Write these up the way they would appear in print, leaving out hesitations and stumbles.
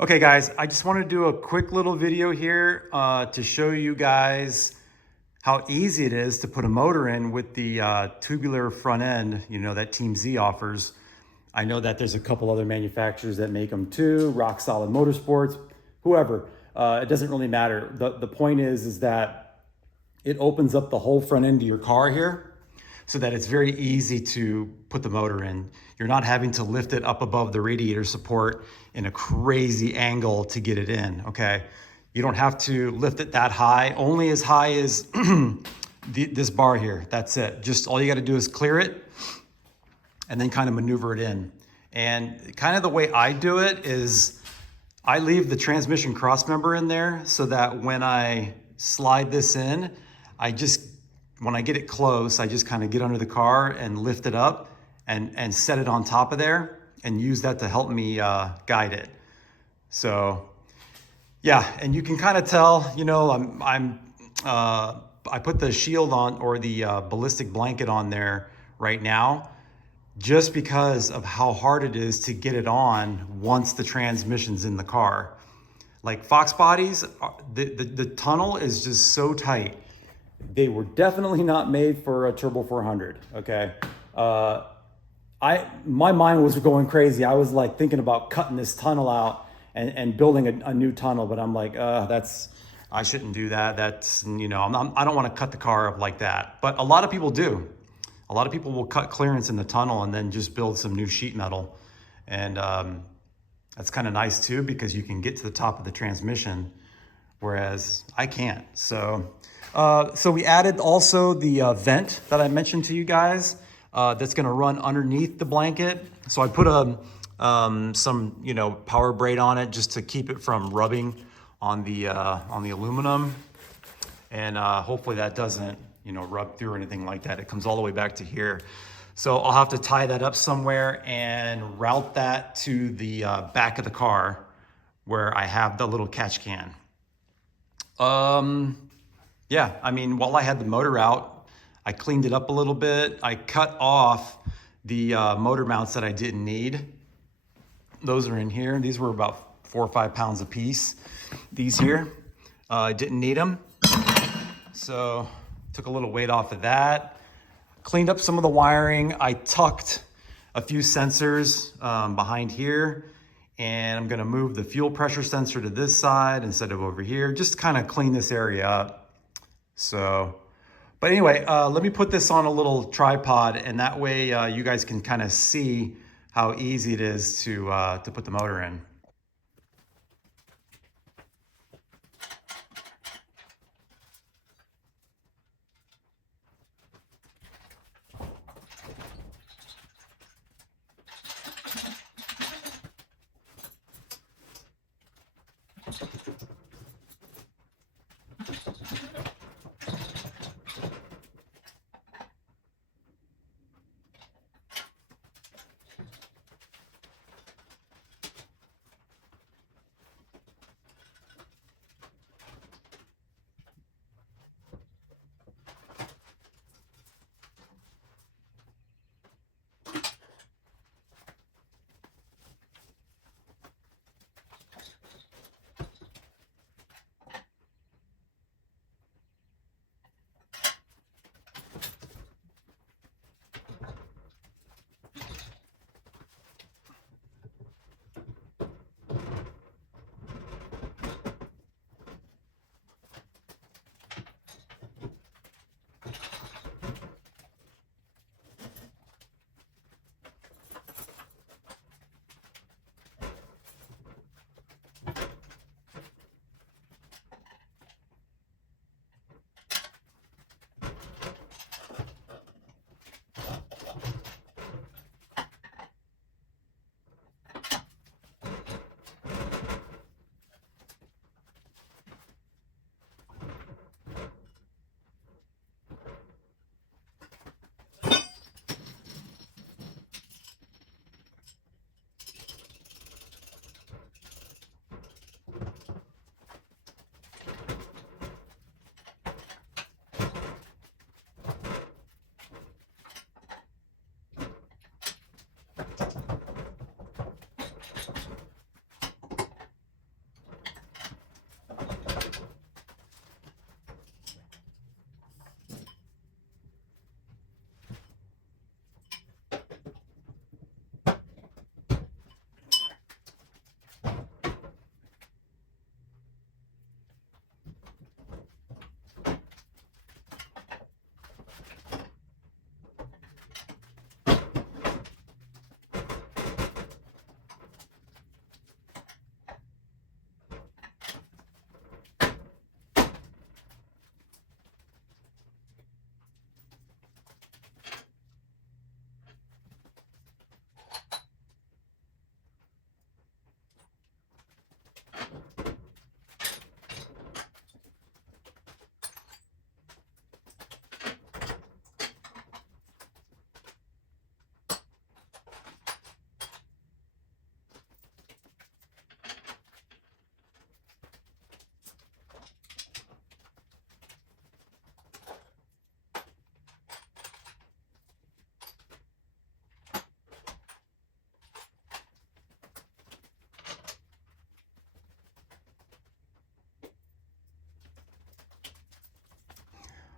Okay guys, I just want to do a quick little video here to show you guys how easy it is to put a motor in with the tubular front end, that Team Z offers. I know that there's a couple other manufacturers that make them too, Rock Solid Motorsports, whoever. It doesn't really matter. The point is that it opens up the whole front end of your car here so that it's very easy to put the motor in. You're not having to lift it up above the radiator support in a crazy angle to get it in, okay? You don't have to lift it that high, only as high as this bar here, that's it. Just all you gotta do is clear it and then kind of maneuver it in. And kind of the way I do it is I leave the transmission cross member in there so that when I slide this in, when I get it close, I just kind of get under the car and lift it up and set it on top of there and use that to help me guide it. So yeah, and you can kind of tell, I put the shield on, or the ballistic blanket on there right now, just because of how hard it is to get it on once the transmission's in the car. Like Fox bodies, the tunnel is just so tight. They were definitely not made for a Turbo 400, okay? My mind was going crazy. I was like thinking about cutting this tunnel out and building a new tunnel, but I'm like, I shouldn't do that. That's, I don't want to cut the car up like that. But a lot of people do. A lot of people will cut clearance in the tunnel and then just build some new sheet metal. And that's kind of nice too, because you can get to the top of the transmission, whereas I can't. So we added also the vent that I mentioned to you guys that's gonna run underneath the blanket. So I put some power braid on it just to keep it from rubbing on the aluminum. And hopefully that doesn't rub through or anything like that. It comes all the way back to here. So I'll have to tie that up somewhere and route that to the back of the car where I have the little catch can. Yeah, I mean, while I had the motor out, I cleaned it up a little bit. I cut off the motor mounts that I didn't need. Those are in here. These were about 4 or 5 pounds a piece. These here, I didn't need them. So took a little weight off of that. Cleaned up some of the wiring. I tucked a few sensors behind here, and I'm gonna move the fuel pressure sensor to this side instead of over here, just to kind of clean this area up. So, but anyway, let me put this on a little tripod, and that way you guys can kind of see how easy it is to put the motor in.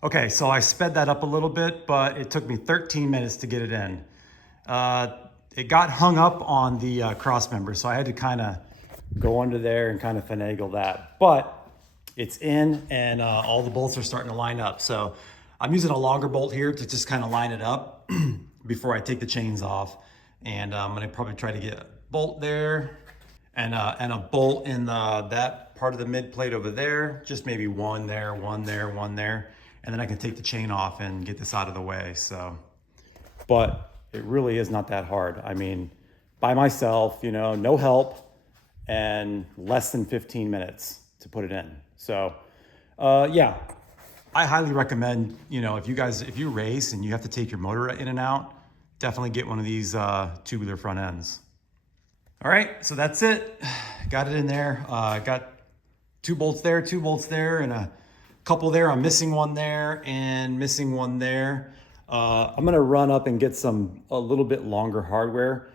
Okay, so I sped that up a little bit, but it took me 13 minutes to get it in. It got hung up on the cross member, so I had to kind of go under there and kind of finagle that. But it's in, and all the bolts are starting to line up. So I'm using a longer bolt here to just kind of line it up before I take the chains off. And I'm gonna probably try to get a bolt there and a bolt in that part of the mid plate over there. Just maybe one there, one there, one there. And then I can take the chain off and get this out of the way. So, but it really is not that hard. I mean, by myself, you know, no help, and less than 15 minutes to put it in. So, yeah, I highly recommend, you know, if you race and you have to take your motor in and out, definitely get one of these tubular front ends. All right, so that's it. Got it in there. Got 2 bolts there, and a couple there. I'm missing one there and missing one there. I'm gonna run up and get a little bit longer hardware.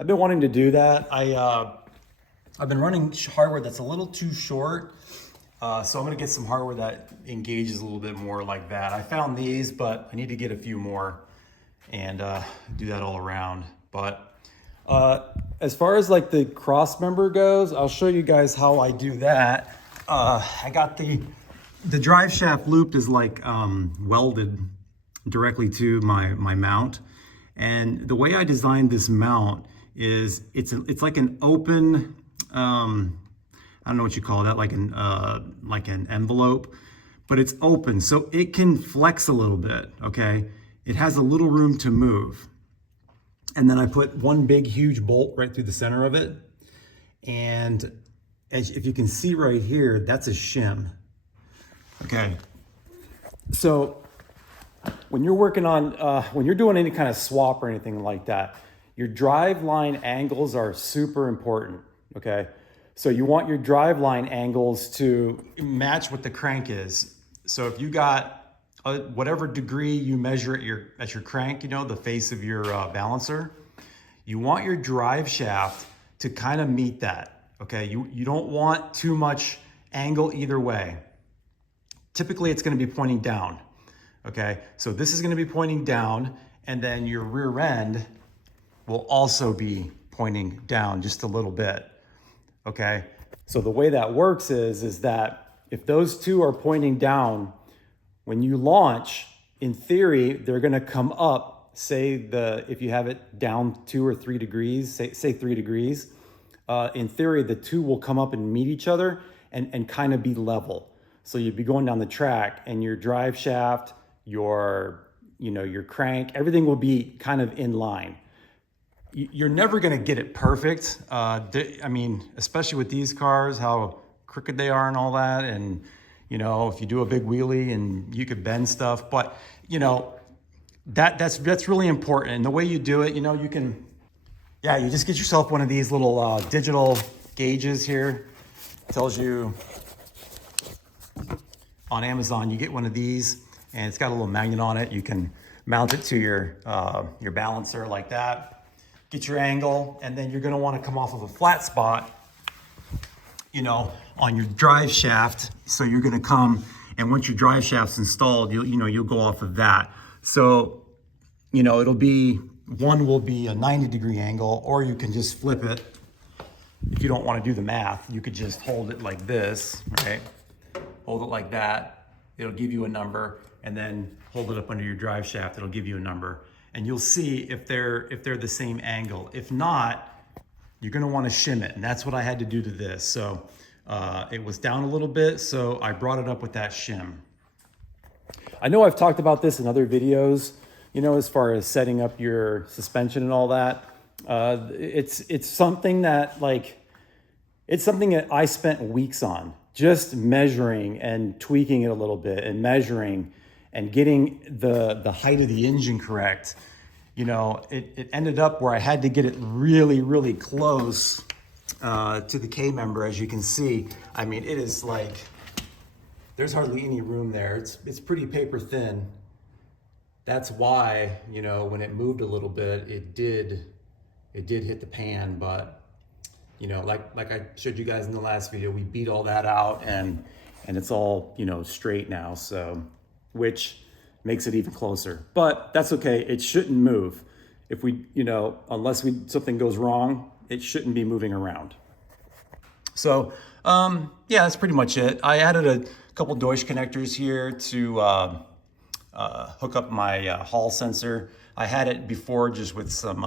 I've been wanting to do that. I've been running hardware that's a little too short. So I'm gonna get some hardware that engages a little bit more like that. I found these, but I need to get a few more and do that all around. But as far as like the cross member goes, I'll show you guys how I do that. I got the drive shaft loop is like welded directly to my mount. And the way I designed this mount is it's like an open, I don't know what you call that, like an envelope, but it's open, so it can flex a little bit, okay? It has a little room to move. And then I put one big, huge bolt right through the center of it. And if you can see right here, that's a shim, okay? So when you're working on, when you're doing any kind of swap or anything like that, your drive line angles are super important, okay? So you want your drive line angles to match what the crank is. So if you got whatever degree you measure at your crank, you know, the face of your balancer, you want your drive shaft to kind of meet that, okay? You don't want too much angle either way. Typically it's gonna be pointing down, okay? So this is gonna be pointing down, and then your rear end will also be pointing down just a little bit. Okay, so the way that works is that if those two are pointing down, when you launch, in theory, they're gonna come up, say if you have it down 2 or 3 degrees, say 3 degrees, in theory, the two will come up and meet each other and kind of be level. So you'd be going down the track and your drive shaft, your crank, everything will be kind of in line. You're never gonna get it perfect. I mean, especially with these cars, how crooked they are and all that. And, you know, if you do a big wheelie and you could bend stuff, but you know, that's really important. And the way you do it, you know, you just get yourself one of these little digital gauges here. It tells you on Amazon, you get one of these and it's got a little magnet on it. You can mount it to your balancer like that. Get your angle, and then you're gonna wanna come off of a flat spot, you know, on your drive shaft. So you're gonna come, and once your drive shaft's installed, you'll go off of that. So, you know, one will be a 90-degree angle, or you can just flip it. If you don't wanna do the math, you could just hold it like this, right? Hold it like that, it'll give you a number, and then hold it up under your drive shaft, it'll give you a number. And you'll see if they're the same angle. If not, you're gonna wanna shim it. And that's what I had to do to this. So it was down a little bit, so I brought it up with that shim. I know I've talked about this in other videos, you know, as far as setting up your suspension and all that. It's something that I spent weeks on, just measuring and tweaking it a little bit and measuring and getting the height of the engine correct. You know, it ended up where I had to get it really, really close to the K member, as you can see. I mean, it is like, there's hardly any room there. It's pretty paper thin. That's why, you know, when it moved a little bit, it did hit the pan. But, you know, like I showed you guys in the last video, we beat all that out and it's all, you know, straight now. So which makes it even closer. But that's okay, it shouldn't move. If we, unless something goes wrong, it shouldn't be moving around. So yeah, that's pretty much it. I added a couple Deutsch connectors here to hook up my hall sensor. I had it before just with some,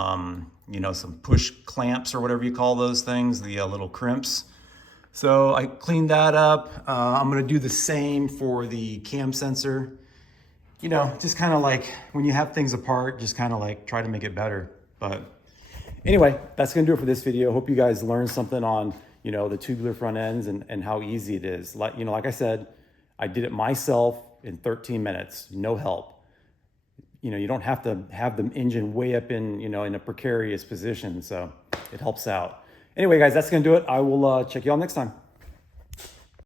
some push clamps or whatever you call those things, the little crimps. So I cleaned that up. I'm gonna do the same for the cam sensor. Just kind of like when you have things apart, just kind of like try to make it better. But anyway, that's gonna do it for this video. Hope you guys learned something on, the tubular front ends and how easy it is. Like I said, I did it myself in 13 minutes, no help. You don't have to have the engine way up in, in a precarious position. So it helps out. Anyway, guys, that's gonna do it. I will check you all next time.